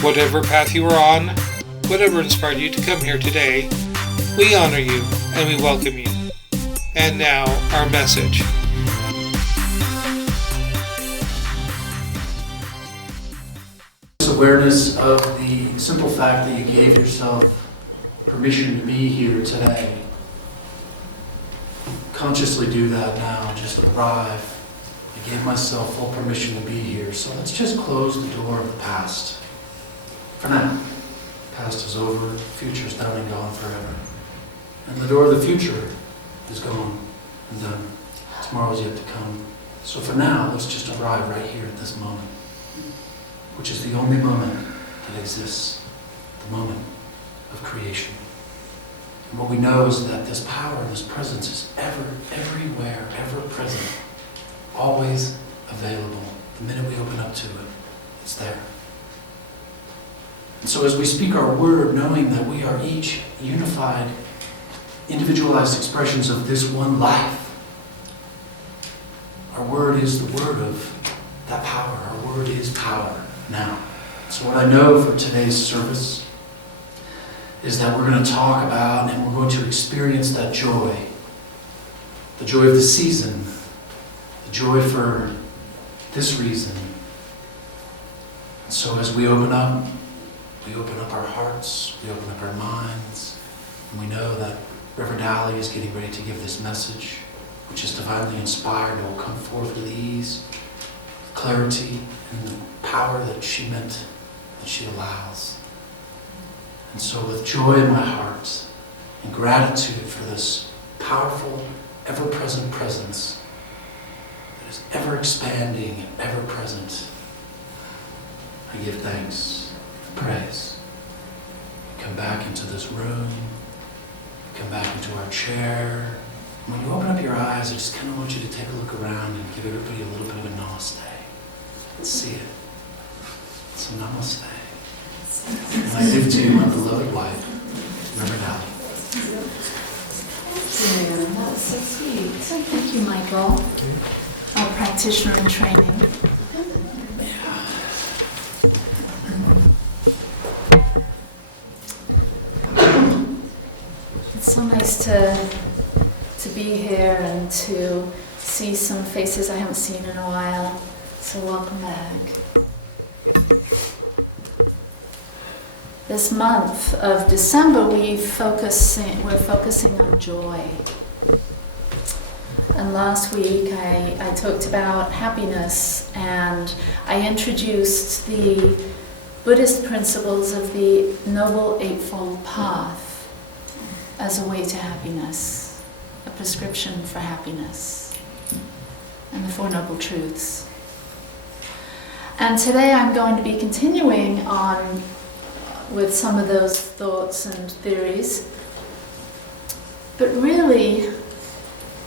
Whatever path you are on, whatever inspired you to come here today, we honor you and we welcome you. And now, our message. Awareness of the simple fact that you gave yourself permission to be here today. Consciously do that now, just arrive. I gave myself full permission to be here, so let's just close the door of the past. For now. Past is over, future's done and gone forever. And the door of the future is gone and done. Tomorrow's yet to come. So for now, let's just arrive right here at this moment, which is the only moment that exists, the moment of creation. And what we know is that this power, this presence is everywhere, ever present, always available. The minute we open up to it, it's there. And so as we speak our word, knowing that we are each unified, individualized expressions of this one life, our word is the word of that power. Our word is power now. So what I know for today's service is that we're going to talk about and we're going to experience that joy. The joy of the season. The joy for this reason. And so as we open up our hearts, we open up our minds, and we know that Reverend Ali is getting ready to give this message, which is divinely inspired and will come forth with ease, clarity, and the power that she meant, that she allows. And so with joy in my heart and gratitude for this powerful, ever-present presence that is ever-expanding and ever-present, I give thanks. Praise. Come back into this room. Come back into our chair. And when you open up your eyes, I just kind of want you to take a look around and give everybody a little bit of a namaste. Let's see it. So namaste. And I give to you my beloved wife, Reverend Ali. Thank you. That was so sweet. Thank you, Michael. Our practitioner in training. It's so nice to be here and to see some faces I haven't seen in a while. So welcome back. This month of December, we're focusing on joy. And last week I talked about happiness, and I introduced the Buddhist principles of the Noble Eightfold Path as a way to happiness, a prescription for happiness, and the Four Noble Truths. And today I'm going to be continuing on with some of those thoughts and theories. But really,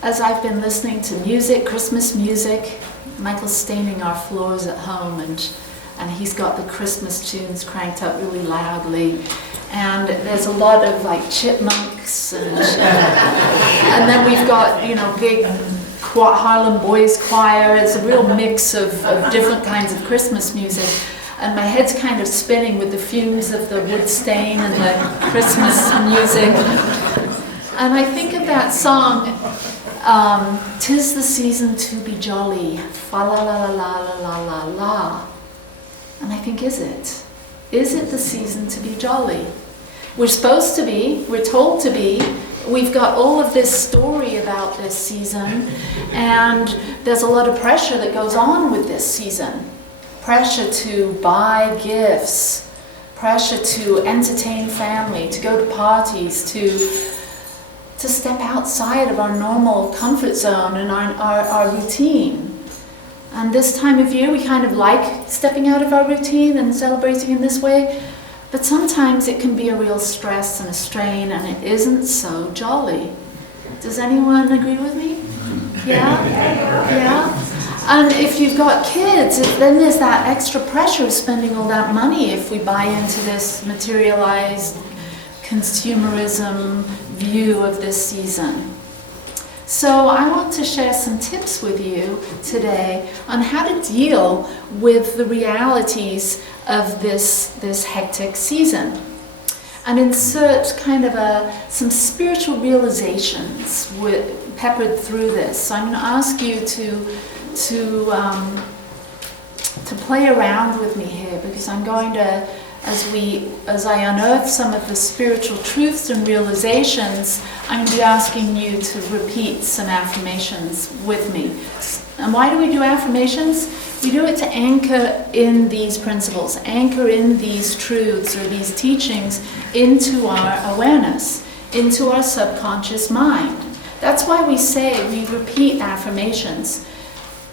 as I've been listening to music, Christmas music, Michael's staining our floors at home, and he's got the Christmas tunes cranked up really loudly. And there's a lot of like chipmunks, and then we've got, big Harlem Boys choir. It's a real mix of different kinds of Christmas music. And my head's kind of spinning with the fumes of the wood stain and the Christmas music. And I think of that song, "'Tis the season to be jolly, fa la la la la la la la." And I think, is it? Is it the season to be jolly? We're supposed to be, we're told to be. We've got all of this story about this season, and there's a lot of pressure that goes on with this season. Pressure to buy gifts, pressure to entertain family, to go to parties, to step outside of our normal comfort zone and our routine. And this time of year, we kind of like stepping out of our routine and celebrating in this way, but sometimes it can be a real stress and a strain, and it isn't so jolly. Does anyone agree with me? Yeah? And if you've got kids, then there's that extra pressure of spending all that money if we buy into this materialized consumerism view of this season. So I want to share some tips with you today on how to deal with the realities of this hectic season, and insert kind of some spiritual realizations peppered through this. So I'm going to ask you to play around with me here, because I'm going to, as I unearth some of the spiritual truths and realizations, I'm going to be asking you to repeat some affirmations with me. And why do we do affirmations? We do it to anchor in these principles, anchor in these truths or these teachings into our awareness, into our subconscious mind. That's why we repeat affirmations.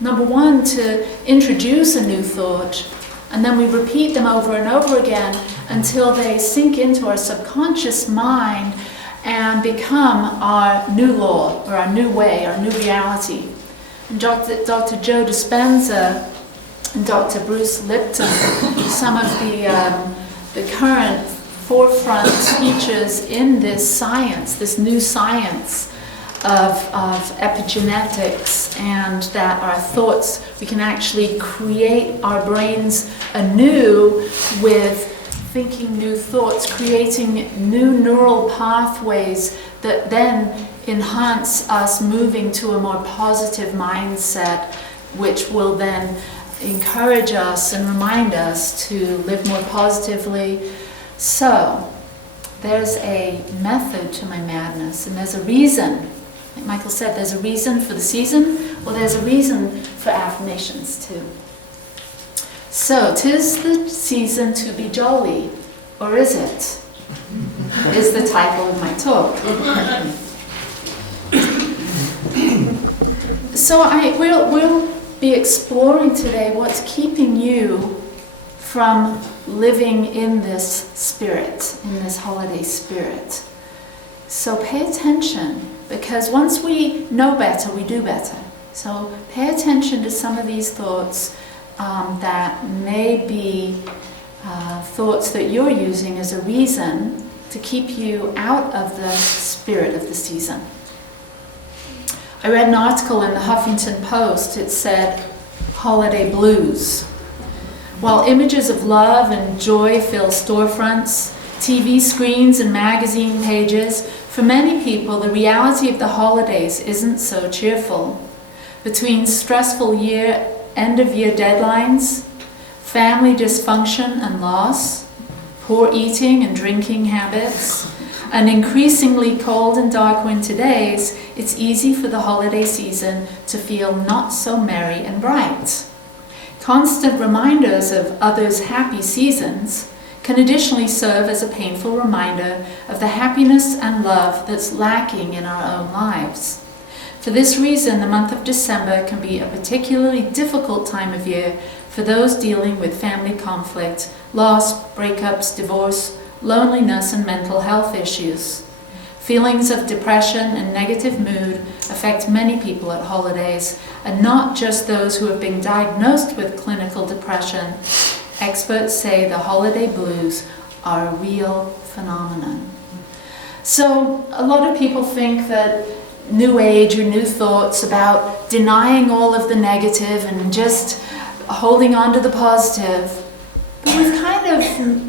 Number one, to introduce a new thought, and then we repeat them over and over again until they sink into our subconscious mind and become our new law, or our new way, our new reality. And Dr. Joe Dispenza and Dr. Bruce Lipton, some of the current forefront teachers in this science, this new science of epigenetics, and that our thoughts, we can actually create our brains anew with thinking new thoughts, creating new neural pathways that then enhance us moving to a more positive mindset, which will then encourage us and remind us to live more positively. So, there's a method to my madness, and there's a reason. Like Michael said, there's a reason for the season. Well, there's a reason for affirmations too. So, 'tis the season to be jolly, or is it? Is the title of my talk. So we'll be exploring today what's keeping you from living in this spirit, in this holiday spirit. So pay attention, because once we know better, we do better. So pay attention to some of these thoughts that may be thoughts that you're using as a reason to keep you out of the spirit of the season. I read an article in the Huffington Post. It said, holiday blues. While images of love and joy fill storefronts, TV screens and magazine pages, for many people the reality of the holidays isn't so cheerful. Between stressful end-of-year deadlines, family dysfunction and loss, poor eating and drinking habits, and increasingly cold and dark winter days, it's easy for the holiday season to feel not so merry and bright. Constant reminders of others' happy seasons can additionally serve as a painful reminder of the happiness and love that's lacking in our own lives. For this reason, the month of December can be a particularly difficult time of year for those dealing with family conflict, loss, breakups, divorce, loneliness, and mental health issues. Feelings of depression and negative mood affect many people at holidays, and not just those who have been diagnosed with clinical depression. Experts say the holiday blues are a real phenomenon. So a lot of people think that new age or new thoughts about denying all of the negative and just holding on to the positive. But we've kind of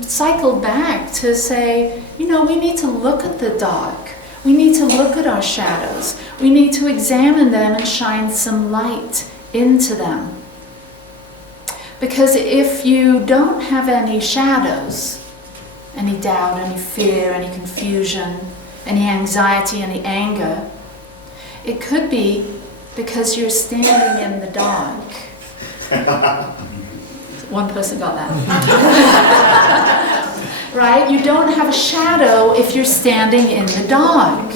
cycled back to say, we need to look at the dark. We need to look at our shadows. We need to examine them and shine some light into them. Because if you don't have any shadows, any doubt, any fear, any confusion, any anxiety, any anger, it could be because you're standing in the dark. One person got that. Right? You don't have a shadow if you're standing in the dark.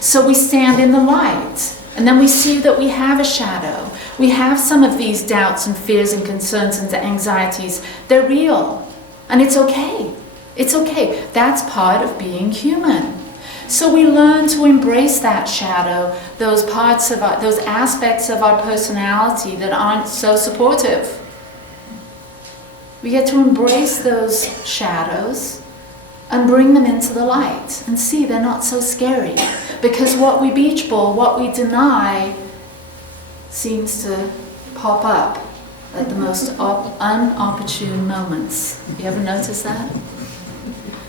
So we stand in the light. And then we see that we have a shadow. We have some of these doubts and fears and concerns and anxieties. They're real. And it's okay. It's okay. That's part of being human. So we learn to embrace that shadow, those parts of those aspects of our personality that aren't so supportive. We get to embrace those shadows and bring them into the light and see they're not so scary. Because what we beach ball, what we deny, seems to pop up at the most unopportune moments. You ever notice that?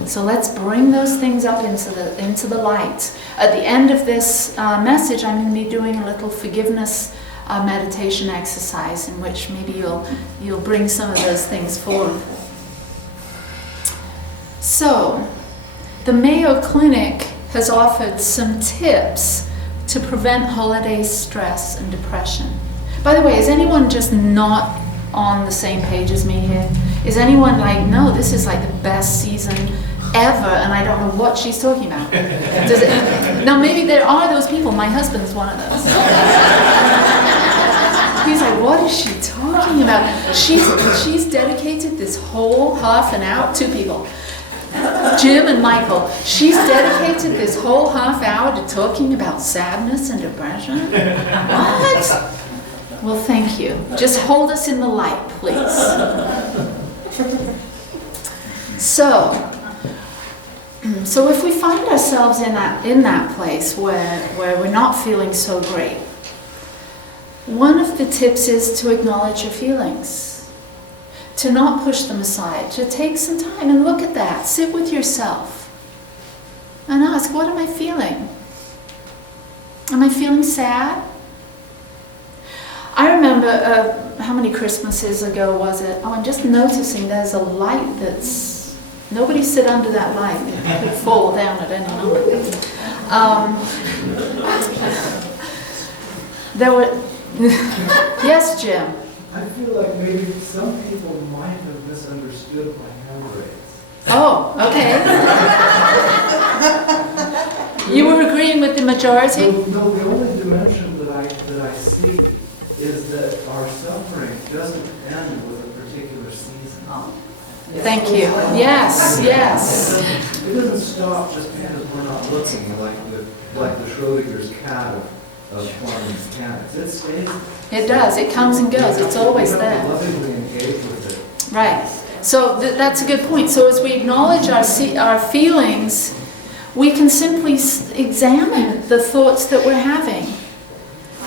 So let's bring those things up into the light. At the end of this message, I'm going to be doing a little forgiveness meditation exercise in which maybe you'll bring some of those things forward. So, the Mayo Clinic has offered some tips to prevent holiday stress and depression. By the way, is anyone just not on the same page as me here? Is anyone like, no, this is like the best season ever, and I don't know what she's talking about? Now, maybe there are those people. My husband's one of those. He's like, what is she talking about? She's dedicated this whole half an hour, two people, Jim and Michael, she's dedicated this whole half hour to talking about sadness and depression? What? Well, thank you. Just hold us in the light, please. So if we find ourselves in that place where we're not feeling so great, one of the tips is to acknowledge your feelings, to not push them aside, to take some time and look at that, sit with yourself and ask, what am I feeling? Am I feeling sad? I remember, how many Christmases ago was it? Oh, I'm just noticing there's a light that's, nobody sit under that light, it could fall down at any moment. There were, yes, Jim? I feel like maybe some people might have misunderstood my hand raise. Oh, okay. You were agreeing with the majority? No, the only dimension that I see is that our suffering doesn't end with a particular season. Thank you. Yes, yes. It doesn't stop just because we're not looking like the Schrodinger's cat of quantum mechanics. It stays. It does. It comes and goes. It's always there. Lovingly engage with it. Right. So that's a good point. So as we acknowledge our feelings, we can simply examine the thoughts that we're having.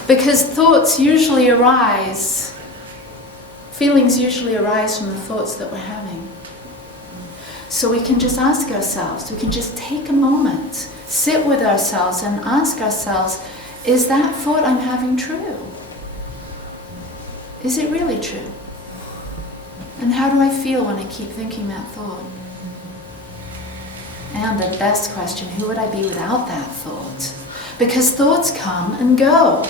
Because thoughts usually arise, feelings usually arise from the thoughts that we're having. So we can just ask ourselves, we can just take a moment, sit with ourselves and ask ourselves, is that thought I'm having true? Is it really true? And how do I feel when I keep thinking that thought? And the best question, who would I be without that thought? Because thoughts come and go.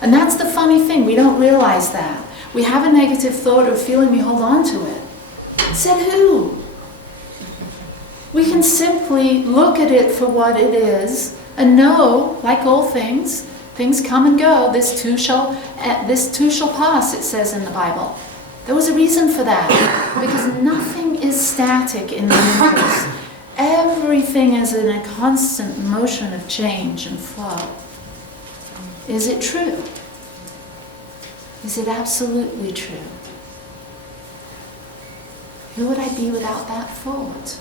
And that's the funny thing, we don't realize that. We have a negative thought or feeling, we hold on to it. Said who? We can simply look at it for what it is and know, like all things, things come and go. This too shall pass, it says in the Bible. There was a reason for that, because nothing is static in the universe. Everything is in a constant motion of change and flow. Is it true? Is it absolutely true? Who would I be without that thought?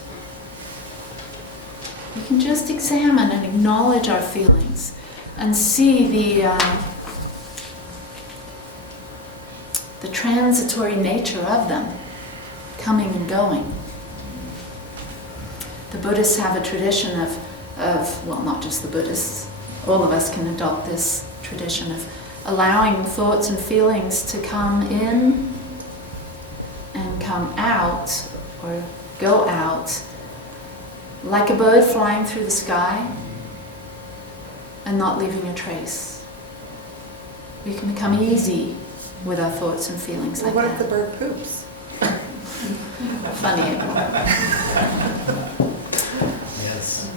We can just examine and acknowledge our feelings and see the transitory nature of them, coming and going. The Buddhists have a tradition of well, not just the Buddhists, all of us can adopt this tradition of allowing thoughts and feelings to come in and come out or go out like a bird flying through the sky and not leaving a trace. We can become easy with our thoughts and feelings like what that. if the bird poops? Funny. Yes.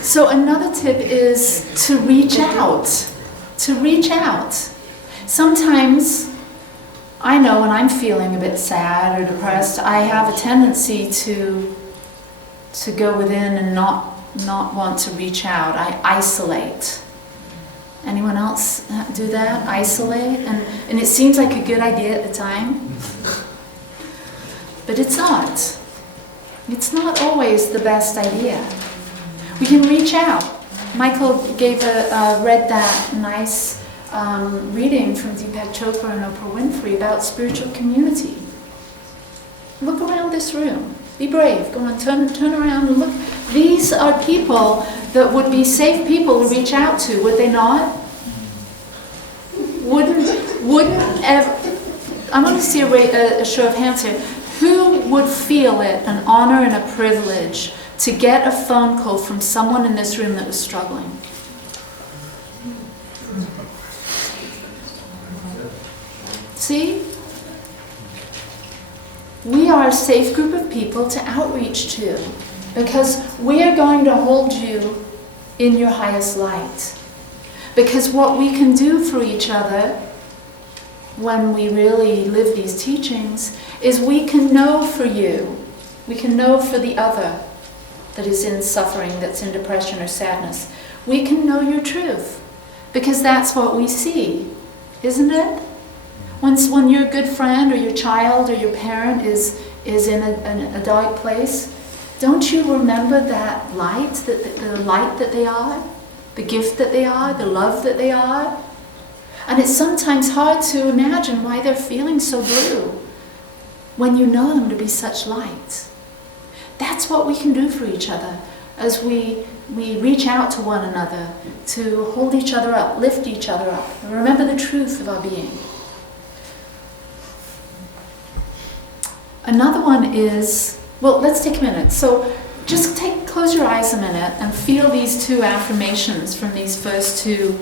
So another tip is to reach out. To reach out. Sometimes, I know when I'm feeling a bit sad or depressed, I have a tendency to go within and not not want to reach out. I isolate. Anyone else do that? Isolate? And it seems like a good idea at the time. But it's not. It's not always the best idea. We can reach out. Michael read that nice reading from Deepak Chopra and Oprah Winfrey about spiritual community. Look around this room. Be brave. Go on, turn around and look. These are people that would be safe people to reach out to, would they not? Wouldn't ever. I want to see a show of hands here. Who would feel it an honor and a privilege to get a phone call from someone in this room that was struggling? See? We are a safe group of people to outreach to because we are going to hold you in your highest light. Because what we can do for each other when we really live these teachings is we can know for you, we can know for the other that is in suffering, that's in depression or sadness. We can know your truth because that's what we see, isn't it? When your good friend or your child or your parent is in a dark place, don't you remember that light, the light that they are, the gift that they are, the love that they are? And it's sometimes hard to imagine why they're feeling so blue when you know them to be such light. That's what we can do for each other as we reach out to one another, to hold each other up, lift each other up, and remember the truth of our being. Another one is, well, let's take a minute. So just close your eyes a minute and feel these two affirmations from these first two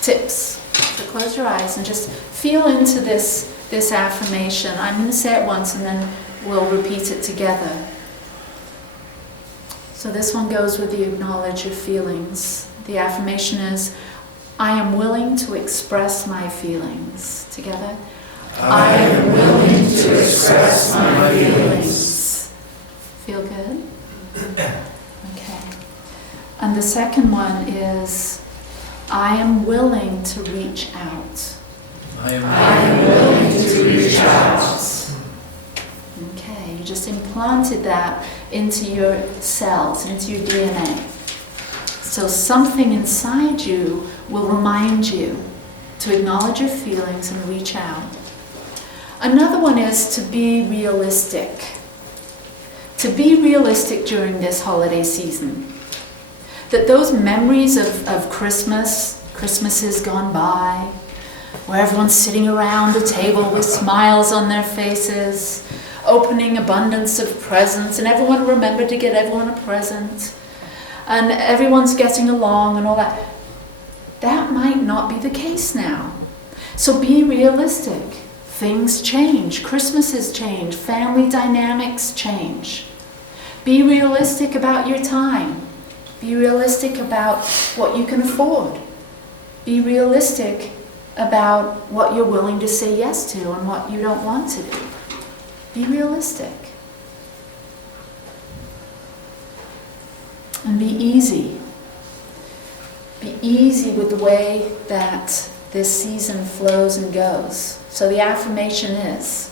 tips. So close your eyes and just feel into this affirmation. I'm going to say it once and then we'll repeat it together. So this one goes with the acknowledge your feelings. The affirmation is, I am willing to express my feelings. Together. I am willing to express my feelings. Feel good? Okay. And the second one is, I am willing to reach out. I am willing to reach out. Okay, you just implanted that into your cells, into your DNA. So something inside you will remind you to acknowledge your feelings and reach out. Another one is to be realistic. To be realistic during this holiday season. That those memories of Christmases gone by, where everyone's sitting around a table with smiles on their faces, opening abundance of presents, and everyone remembered to get everyone a present, and everyone's getting along and all that. That might not be the case now. So be realistic. Things change. Christmases change. Family dynamics change. Be realistic about your time. Be realistic about what you can afford. Be realistic about what you're willing to say yes to and what you don't want to do. Be realistic. And be easy. Be easy with the way that this season flows and goes. So the affirmation is,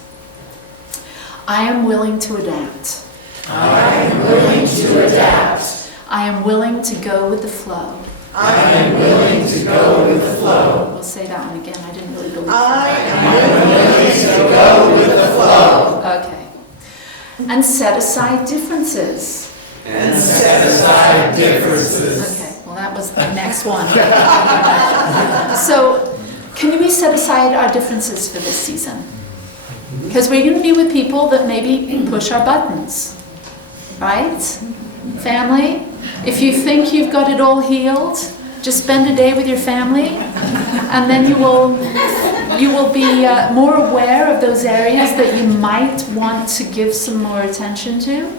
I am willing to adapt. I am willing to adapt. I am willing to go with the flow. I am willing to go with the flow. We'll say that one again. I didn't really believe I that. am willing to go with the flow. Okay. And set aside differences. And set aside differences. Okay, well that was the next one. So, can we set aside our differences for this season? Because we're going to be with people that maybe push our buttons. Right? Family? If you think you've got it all healed, just spend a day with your family, and then you will be more aware of those areas that you might want to give some more attention to.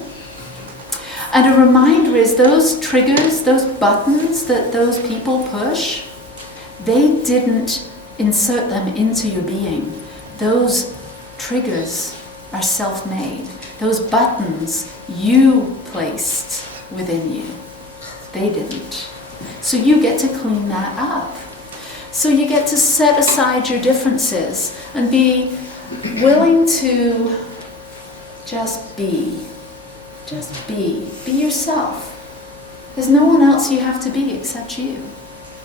And a reminder is those triggers, those buttons that those people push, they didn't insert them into your being. Those triggers are self-made. Those buttons you placed within you. They didn't. So you get to clean that up. So you get to set aside your differences and be willing to just be. Just be. Be yourself. There's no one else you have to be except you.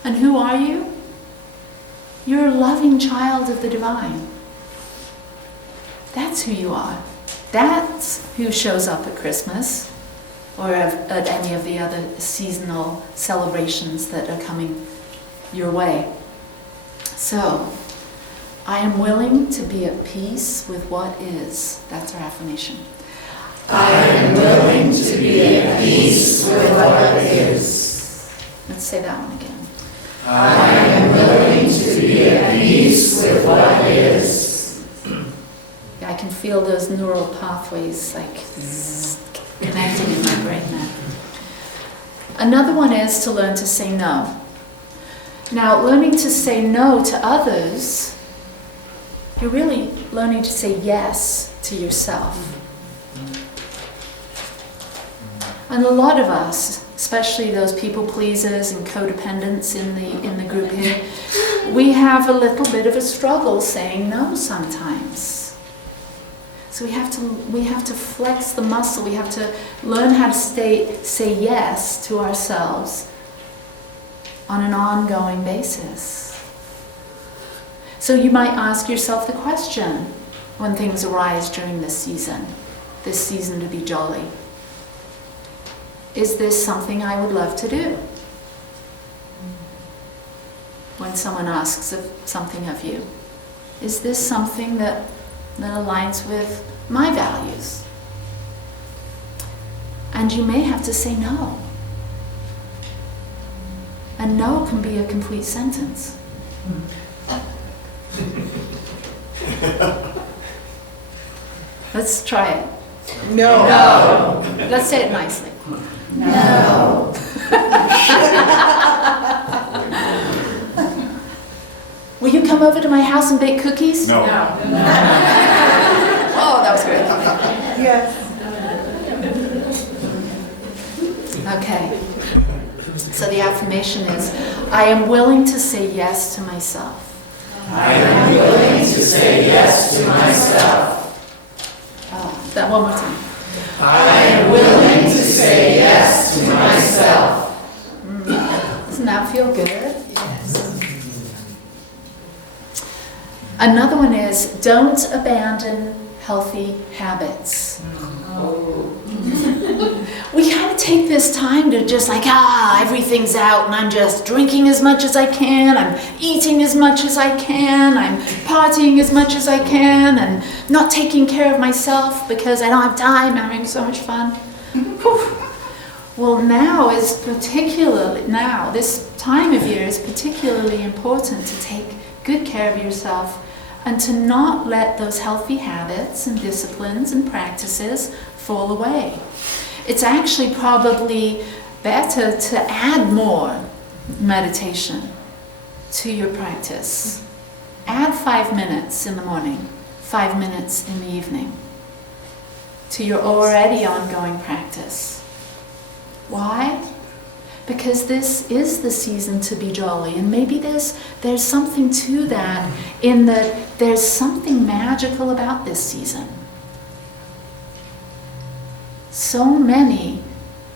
And who are you? You're a loving child of the divine. That's who you are. That's who shows up at Christmas or at any of the other seasonal celebrations that are coming your way. So, I am willing to be at peace with what is. That's our affirmation. I am willing to be at peace with what is. Let's say that one again. I am willing to be at peace with what is. I can feel those neural pathways like connecting in my brain now. Another one is to learn to say no. Now, learning to say no to others, you're really learning to say yes to yourself. And a lot of us, especially those people pleasers and codependents in the group here, we have a little bit of a struggle saying no sometimes. So we have to flex the muscle. We have to learn how to say yes to ourselves on an ongoing basis. So you might ask yourself the question when things arise during this season to be jolly. Is this something I would love to do? When someone asks something of you, is this something that aligns with my values? And you may have to say no. And no can be a complete sentence. Let's try it. No. No. Let's say it nicely. No. Will you come over to my house and bake cookies? No. Oh, that was great. Yes. Okay. So the affirmation is, I am willing to say yes to myself. I am willing to say yes to myself. Oh, that one more time. I am willing to say yes to myself. Doesn't that feel good? Yes. Another one is, don't abandon healthy habits. We gotta take this time to just everything's out and I'm just drinking as much as I can, I'm eating as much as I can, I'm partying as much as I can, and not taking care of myself because I don't have time, I'm having so much fun. Well, this time of year is particularly important to take good care of yourself and to not let those healthy habits and disciplines and practices fall away. It's actually probably better to add more meditation to your practice. Add 5 minutes in the morning, 5 minutes in the evening to your already ongoing practice. Why? Because this is the season to be jolly, and maybe there's something to that, in that there's something magical about this season. So many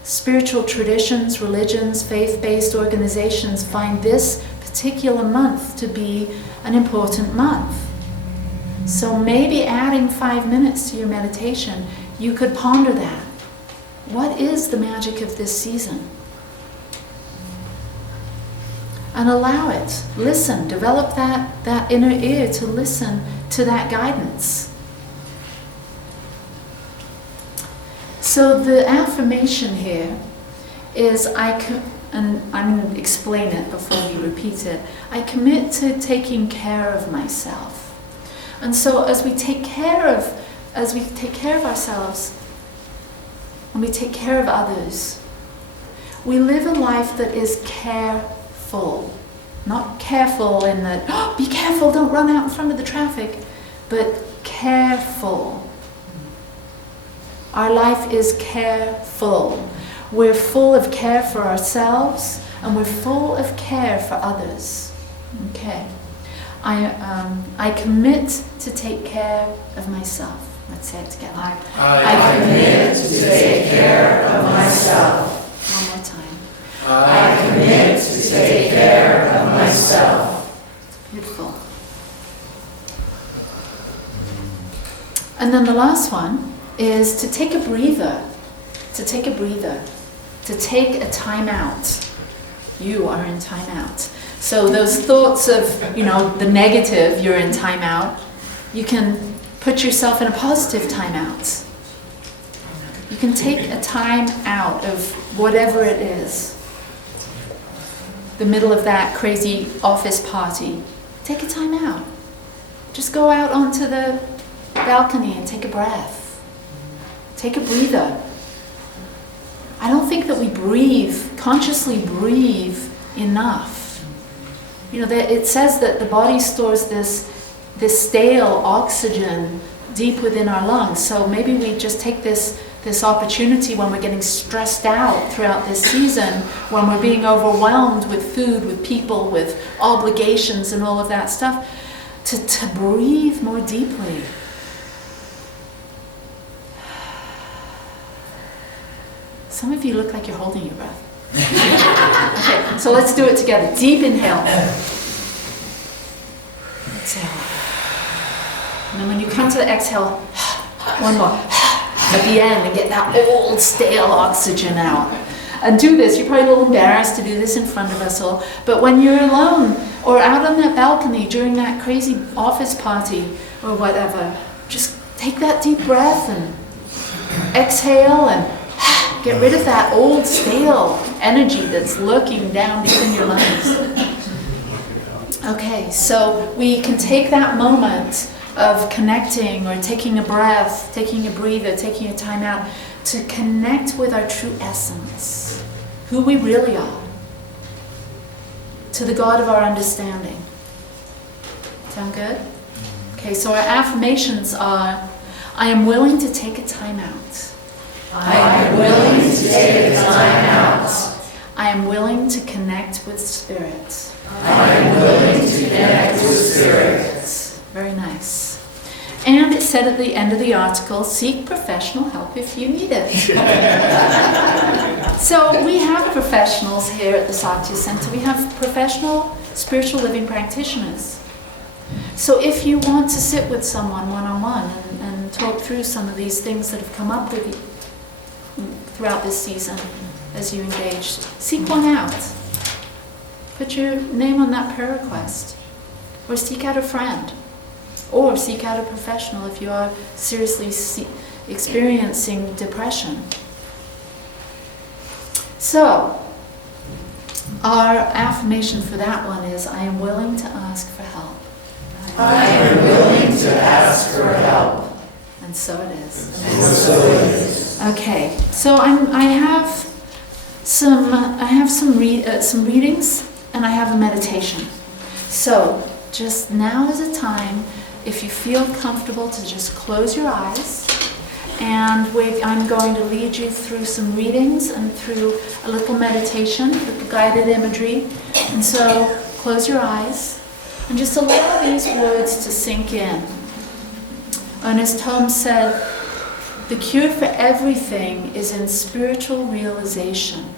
spiritual traditions, religions, faith-based organizations find this particular month to be an important month. So maybe adding 5 minutes to your meditation, you could ponder that. What is the magic of this season? And allow it. Listen. Develop that inner ear to listen to that guidance. So the affirmation here is, and I'm going to explain it before we repeat it. I commit to taking care of myself. And so as we take care of ourselves and we take care of others, we live a life that is careful. Not careful in that, be careful, don't run out in front of the traffic, but careful. Our life is careful. we're full of care for ourselves, and we're full of care for others. Okay. I commit to take care of myself. Let's say it together. I commit to take care of myself. One more time. I commit to take care of myself. Beautiful. And then the last one is to take a breather. To take a breather. To take a time out. You are in time out. So those thoughts of, the negative, you're in time out. You can put yourself in a positive time out. You can take a time out of whatever it is. The middle of that crazy office party. Take a time out. Just go out onto the balcony and take a breath. Take a breather. I don't think that we consciously breathe enough. It says that the body stores this stale oxygen deep within our lungs. So maybe we just take this opportunity when we're getting stressed out throughout this season, when we're being overwhelmed with food, with people, with obligations and all of that stuff, to breathe more deeply. Some of you look like you're holding your breath. Okay, so let's do it together. Deep inhale. Exhale. And then when you come to the exhale, one more. At the end, and get that old stale oxygen out. And do this. You're probably a little embarrassed to do this in front of us all. But when you're alone or out on that balcony during that crazy office party or whatever, just take that deep breath and exhale and get rid of that old stale energy that's lurking down deep in your lungs. Okay, so we can take that moment of connecting or taking a breath, taking a breather, taking a time out to connect with our true essence, who we really are, to the God of our understanding. Sound good? Okay, so our affirmations are, I am willing to take a time out. I am willing to take a time out. I am willing to connect with Spirit. I am willing to connect with Spirit. Very nice. And it said at the end of the article, seek professional help if you need it. So we have professionals here at the Satya Center. We have professional spiritual living practitioners. So if you want to sit with someone one-on-one and talk through some of these things that have come up with you throughout this season as you engaged, seek one out. Put your name on that prayer request. Or seek out a friend. Or seek out a professional if you are seriously experiencing depression. So, our affirmation for that one is, I am willing to ask for help. I am willing to ask for help. And so it is. And so it is. Okay, so I have some readings and I have a meditation. So just now is a time, if you feel comfortable, to just close your eyes, and I'm going to lead you through some readings and through a little meditation with guided imagery. And so close your eyes and just allow these words to sink in. Ernest Holmes said, the cure for everything is in spiritual realization.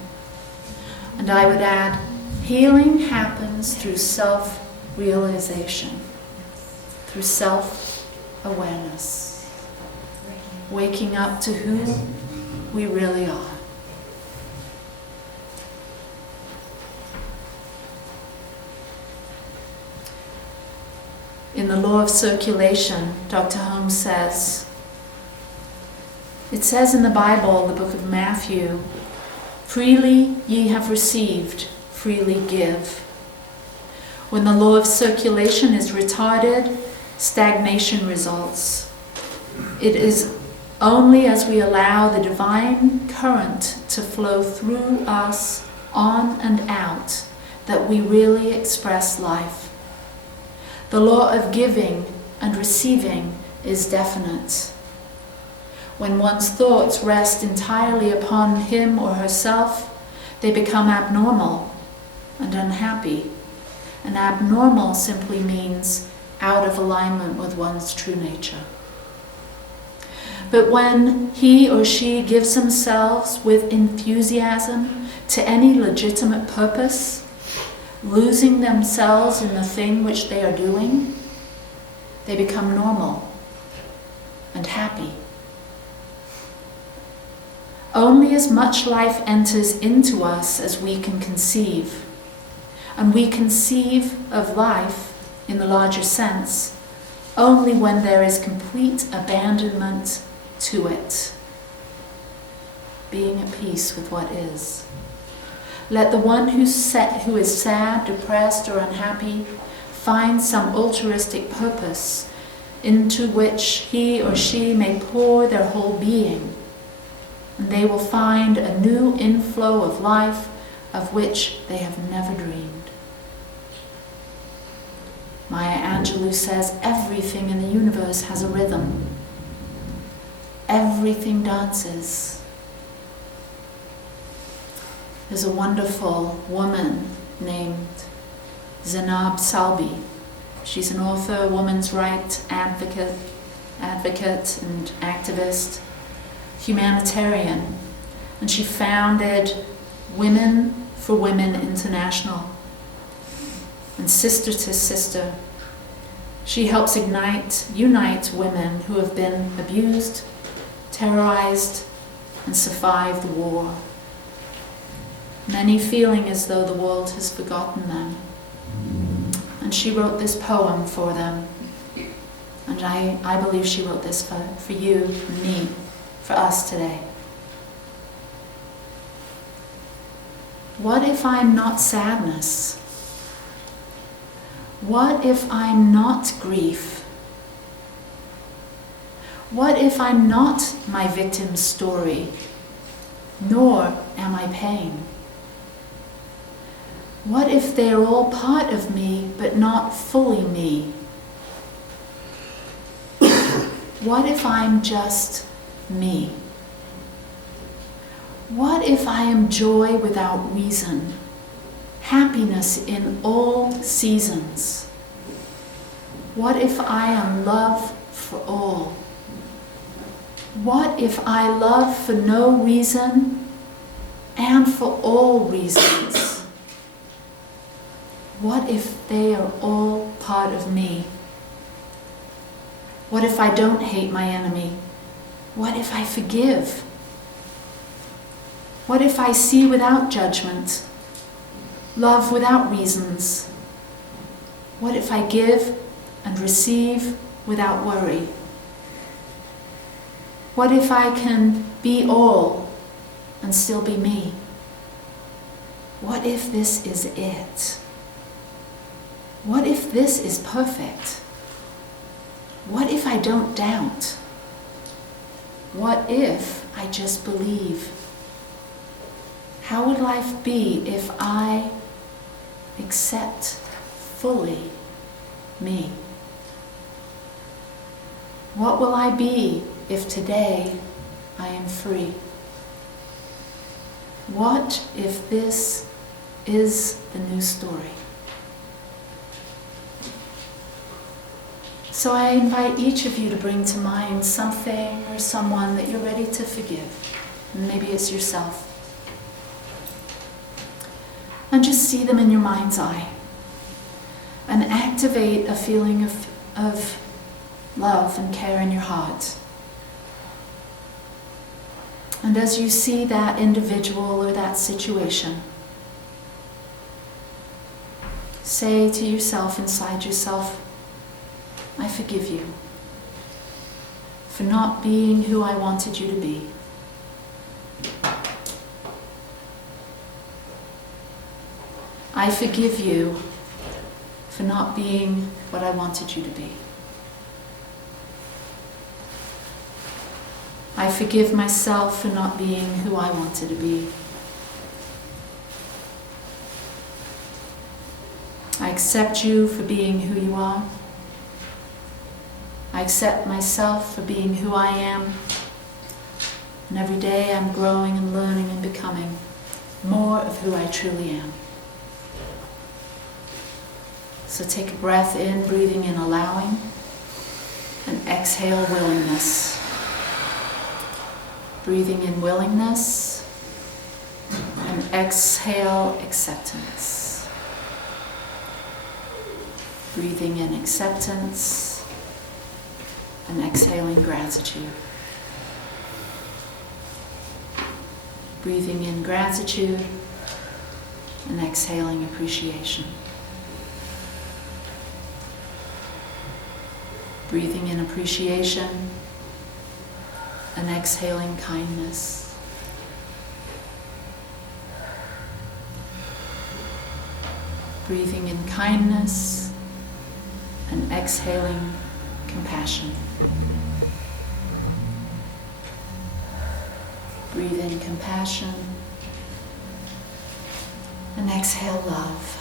And I would add, healing happens through self-realization, through self-awareness, waking up to who we really are. In the law of circulation, Dr. Holmes says, it says in the Bible, the book of Matthew, freely ye have received, freely give. When the law of circulation is retarded, stagnation results. It is only as we allow the divine current to flow through us, on and out, that we really express life. The law of giving and receiving is definite. When one's thoughts rest entirely upon him or herself, they become abnormal and unhappy. And abnormal simply means out of alignment with one's true nature. But when he or she gives themselves with enthusiasm to any legitimate purpose, losing themselves in the thing which they are doing, they become normal and happy. Only as much life enters into us as we can conceive, and we conceive of life in the larger sense only when there is complete abandonment to it, being at peace with what is. Let the one who is sad, depressed, or unhappy find some altruistic purpose into which he or she may pour their whole being, and they will find a new inflow of life of which they have never dreamed. Maya Angelou says everything in the universe has a rhythm. Everything dances. There's a wonderful woman named Zainab Salbi. She's an author, women's rights advocate and activist, humanitarian, and she founded Women for Women International. And Sister to Sister, she helps unite women who have been abused, terrorized, and survived war. Many feeling as though the world has forgotten them. And she wrote this poem for them. And I believe she wrote this for you and me, for us today. What if I'm not sadness? What if I'm not grief? What if I'm not my victim's story, nor am I pain? What if they are all part of me, but not fully me? What if I'm just me? What if I am joy without reason, happiness in all seasons? What if I am love for all? What if I love for no reason and for all reasons? What if they are all part of me? What if I don't hate my enemy? What if I forgive? What if I see without judgment, love without reasons? What if I give and receive without worry? What if I can be all and still be me? What if this is it? What if this is perfect? What if I don't doubt? What if I just believe? How would life be if I accept fully me? What will I be if today I am free? What if this is the new story? So I invite each of you to bring to mind something or someone that you're ready to forgive. Maybe it's yourself. And just see them in your mind's eye. And activate a feeling of love and care in your heart. And as you see that individual or that situation, say to yourself, inside yourself, I forgive you for not being who I wanted you to be. I forgive you for not being what I wanted you to be. I forgive myself for not being who I wanted to be. I accept you for being who you are. I accept myself for being who I am. And every day I'm growing and learning and becoming more of who I truly am. So take a breath in, breathing in, allowing, and exhale, willingness. Breathing in willingness, and exhale, acceptance. Breathing in acceptance, and exhaling gratitude. Breathing in gratitude, and exhaling appreciation. Breathing in appreciation, and exhaling kindness. Breathing in kindness, and exhaling compassion. Breathe in compassion, and exhale love.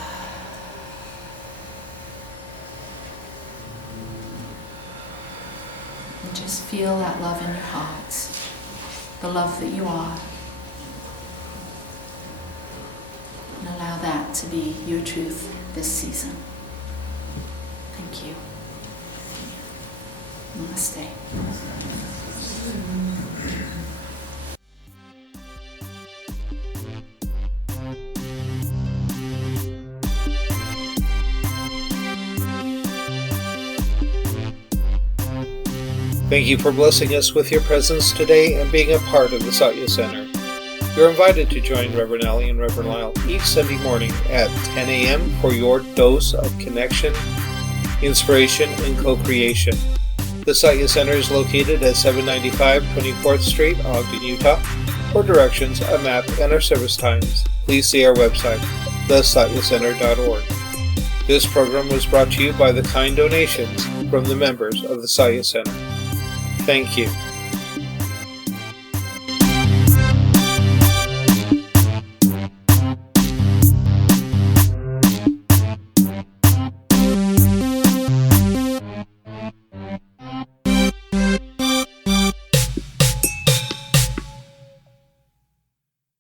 And just feel that love in your hearts, the love that you are. And allow that to be your truth this season. Thank you. Namaste. Thank you for blessing us with your presence today and being a part of the Satya Center. You're invited to join Reverend Ali and Reverend Lyle each Sunday morning at 10 a.m. for your dose of connection, inspiration, and co-creation. The Satya Center is located at 795 24th Street, Ogden, Utah. For directions, a map, and our service times, please see our website, thesatyacenter.org. This program was brought to you by the kind donations from the members of the Satya Center. Thank you.